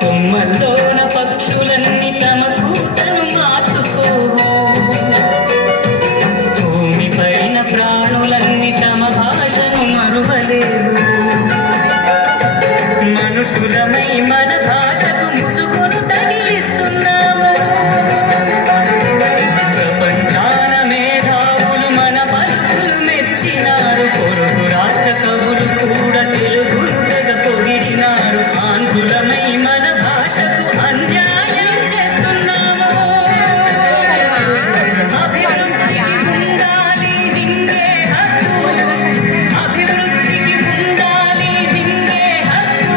కొమ్మల్లోన పక్షులన్నీ తమ కూటను మార్చుకోవు, భూమి పైన ప్రాణులన్నీ తమ భాషను మరువలేవు. మనుషులమై మన భాషకు ముసుగును తగిలిస్తున్నాము. ప్రపంచాన మేధావులు మన పలుకులు మెచ్చినారు. పొరుగు రాష్ట్ర కవులు కూడా తెలుగును తెగ పొగిడినారు. ఆంధ్రులమై మన భాషకు అన్యాయం చేస్తున్నాము. అభివృద్ధికి ఉండాలి నింగే హక్కు, అభివృద్ధికి ఉండాలి నింగే హక్కు.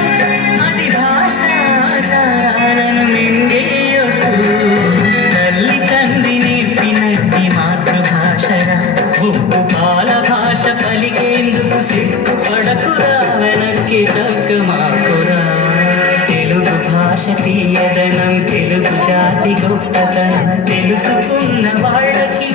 అది భాషాచారాలను మింగేయొద్దు. తల్లి తండ్రి నేర్పినట్టి మాతృభాషరా, ఉప్పు పాల భాష పలికేందుకు సిగ్గుపడకురా, వెనక్కి తగ్గమాకురా. తెలుగు భాష తీయదనం, తెలుగు జాతి గొప్పతనం తెలుసుకున్న వాళ్ళకి